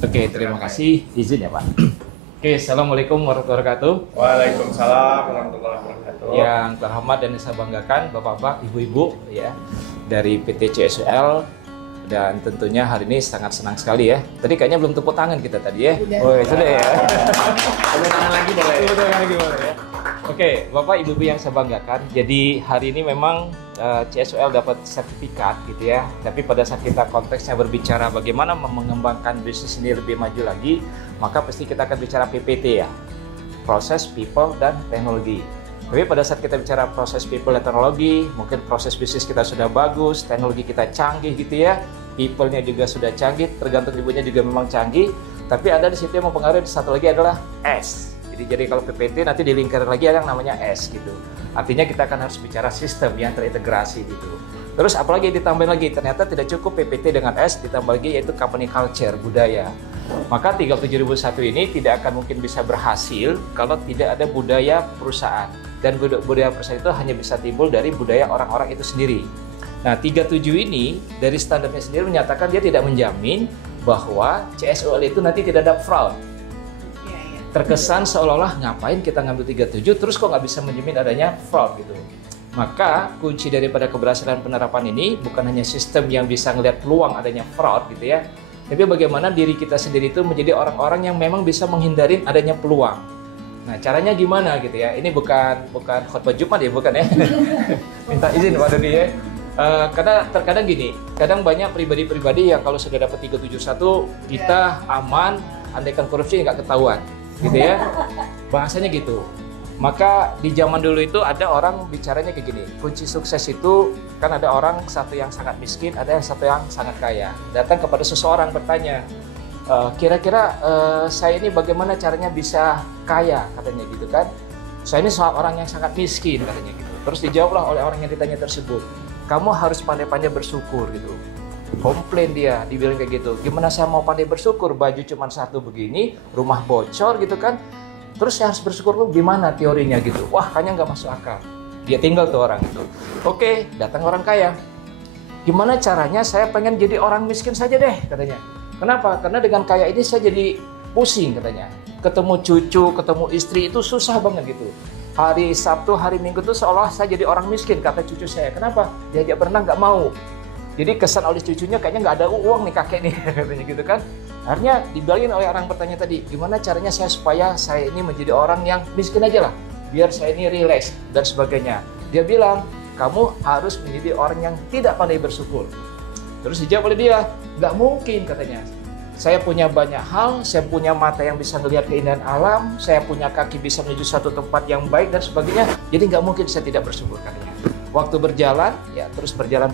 Oke, terima kasih. Izin ya, Pak. Oke, Assalamualaikum warahmatullahi wabarakatuh. Waalaikumsalam warahmatullahi wabarakatuh. Yang terhormat dan saya banggakan Bapak-bapak, Ibu-ibu ya dari PT CSOL, dan tentunya hari ini sangat senang sekali ya. Tadi kayaknya belum tepuk tangan kita tadi ya. Oh, sudah ya. Tepuk tangan lagi boleh. Tepuk tangan lagi boleh ya. Oke, Bapak Ibu-ibu yang saya banggakan. Jadi hari ini memang CSOL dapat sertifikat gitu ya. Tapi pada saat kita konteksnya berbicara bagaimana mengembangkan bisnis ini lebih maju lagi, maka pasti kita akan bicara PPT ya. Proses, People, dan Teknologi. Tapi pada saat kita bicara proses people dan teknologi, mungkin proses bisnis kita sudah bagus, teknologi kita canggih gitu ya, people-nya juga sudah canggih, tergantung ibunya juga memang canggih. Tapi ada di situ yang mempengaruhi, satu lagi adalah S. Jadi kalau PPT nanti di lingkaran lagi ada yang namanya S gitu. Artinya kita akan harus bicara sistem yang terintegrasi gitu. Terus apalagi ditambahin lagi, ternyata tidak cukup PPT dengan S, ditambah lagi yaitu company culture, budaya. Maka 37001 ini tidak akan mungkin bisa berhasil kalau tidak ada budaya perusahaan. Dan budaya perusahaan itu hanya bisa timbul dari budaya orang-orang itu sendiri. Nah, 37 ini dari standarnya sendiri menyatakan dia tidak menjamin bahwa CSOL itu nanti tidak ada fraud. Terkesan seolah-olah ngapain kita ngambil 37 terus kok nggak bisa menjamin adanya fraud gitu. Maka kunci daripada keberhasilan penerapan ini bukan hanya sistem yang bisa ngelihat peluang adanya fraud gitu ya, tapi bagaimana diri kita sendiri itu menjadi orang-orang yang memang bisa menghindari adanya peluang. Nah, caranya gimana gitu ya? Ini bukan khotbah Jumat ya, bukan ya? Minta izin Pak Dodi ya. Karena terkadang gini, kadang banyak pribadi-pribadi yang kalau sudah dapat 371 kita aman, andaikan korupsi nggak ketahuan, gitu ya. Bahasanya gitu. Maka di zaman dulu itu ada orang bicaranya kayak gini, kunci sukses itu kan ada orang satu yang sangat miskin, ada yang satu yang sangat kaya. Datang kepada seseorang bertanya, kira-kira saya ini bagaimana caranya bisa kaya, katanya gitu kan. Saya ini orang yang sangat miskin, katanya gitu. Terus dijawablah oleh orang yang ditanya tersebut, kamu harus pandai-pandai bersyukur gitu. Komplain dia, dibilang kayak gitu. Gimana saya mau pandai bersyukur, baju cuma satu begini, rumah bocor gitu kan. Terus saya harus bersyukur tuh gimana teorinya gitu. Wah, kayaknya nggak masuk akal. Dia tinggal tuh orang itu. Oke, datang orang kaya. Gimana caranya saya pengen jadi orang miskin saja deh, katanya. Kenapa? Karena dengan kaya ini saya jadi pusing, katanya. Ketemu cucu, ketemu istri itu susah banget gitu. Hari Sabtu, hari Minggu tuh seolah saya jadi orang miskin, kata cucu saya. Kenapa? Diajak berenang nggak mau. Jadi kesan oleh cucunya kayaknya nggak ada uang nih kakek nih, katanya gitu kan. Akhirnya dibilangin oleh orang bertanya tadi, gimana caranya supaya saya ini menjadi orang yang miskin aja lah, biar saya ini relax dan sebagainya. Dia bilang, kamu harus menjadi orang yang tidak pandai bersyukur. Terus dijawab oleh dia, nggak mungkin katanya. Saya punya banyak hal, saya punya mata yang bisa melihat keindahan alam, saya punya kaki bisa menuju satu tempat yang baik dan sebagainya. Jadi nggak mungkin saya tidak bersyukur, katanya. Waktu berjalan, ya terus berjalan.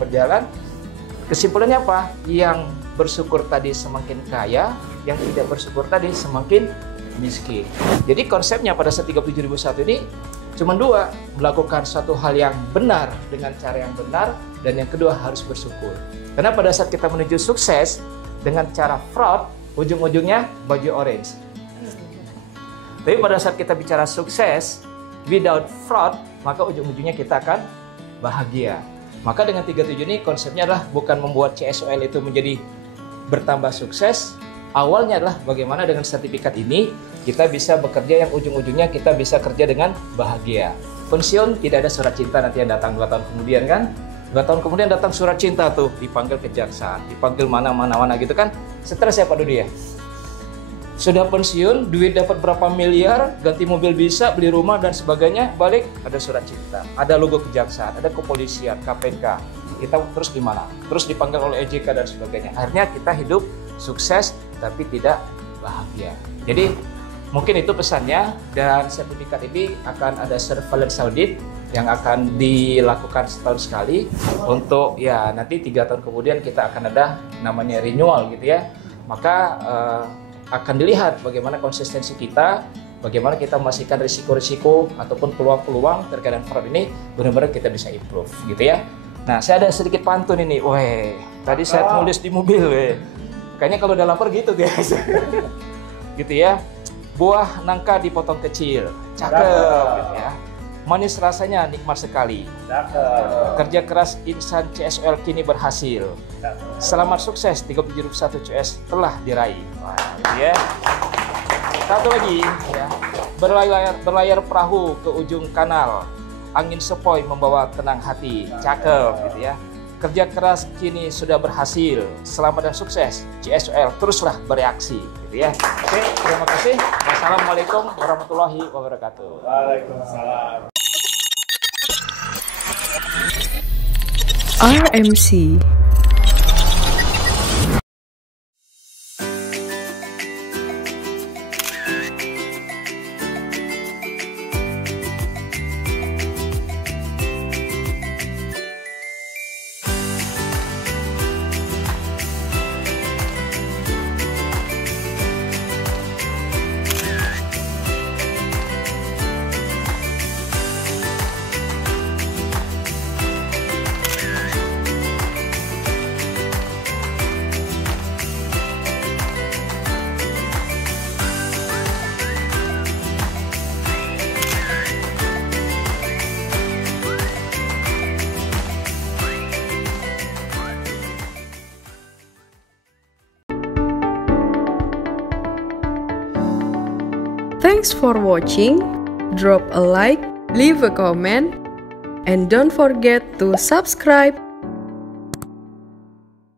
Kesimpulannya apa? Yang bersyukur tadi semakin kaya, yang tidak bersyukur tadi semakin miskin. Jadi konsepnya pada saat 37001 ini cuma dua, melakukan suatu hal yang benar dengan cara yang benar, dan yang kedua harus bersyukur. Karena pada saat kita menuju sukses dengan cara fraud, ujung-ujungnya baju orange. Tapi pada saat kita bicara sukses without fraud, maka ujung-ujungnya kita akan bahagia. Maka dengan 37 ini konsepnya adalah bukan membuat CSOL itu menjadi bertambah sukses. Awalnya adalah bagaimana dengan sertifikat ini kita bisa bekerja yang ujung-ujungnya kita bisa kerja dengan bahagia. Pensiun tidak ada surat cinta nanti yang datang 2 tahun kemudian kan. 2 tahun kemudian datang surat cinta tuh, dipanggil kejaksaan, dipanggil mana gitu kan. Stres ya Pak Dodi ya. Sudah pensiun, duit dapat berapa miliar, ganti mobil bisa, beli rumah dan sebagainya, balik ada surat cinta, ada logo kejaksaan, ada kepolisian, KPK. Kita terus di mana? Terus dipanggil oleh EJK dan sebagainya. Akhirnya kita hidup sukses tapi tidak bahagia. Jadi mungkin itu pesannya, dan sertifikat ini akan ada surveillance audit yang akan dilakukan setahun sekali untuk ya nanti 3 tahun kemudian kita akan ada namanya renewal gitu ya. Maka akan dilihat bagaimana konsistensi kita, bagaimana kita memastikan risiko-risiko ataupun peluang-peluang terkait dengan fraud ini benar-benar kita bisa improve gitu ya. Nah, saya ada sedikit pantun ini. Weh, tadi saya nulis di mobil, weh. Kayaknya kalau udah lapar gitu guys. Gitu ya. Buah nangka dipotong kecil. Cakep gitu ya. Manis rasanya, nikmat sekali. Kerja keras insan CSOL kini berhasil. Selamat sukses, 371 CS telah diraih. ya. Satu lagi ya, berlayar perahu ke ujung kanal, angin sepoi membawa tenang hati, cakep gitu ya. Kerja keras kini sudah berhasil, selamat dan sukses, CSOL teruslah bereaksi gitu ya. Oke, terima kasih. Wassalamualaikum warahmatullahi wabarakatuh. Waalaikumsalam. RMC. Thanks for watching. Drop a like, leave a comment, and don't forget to subscribe.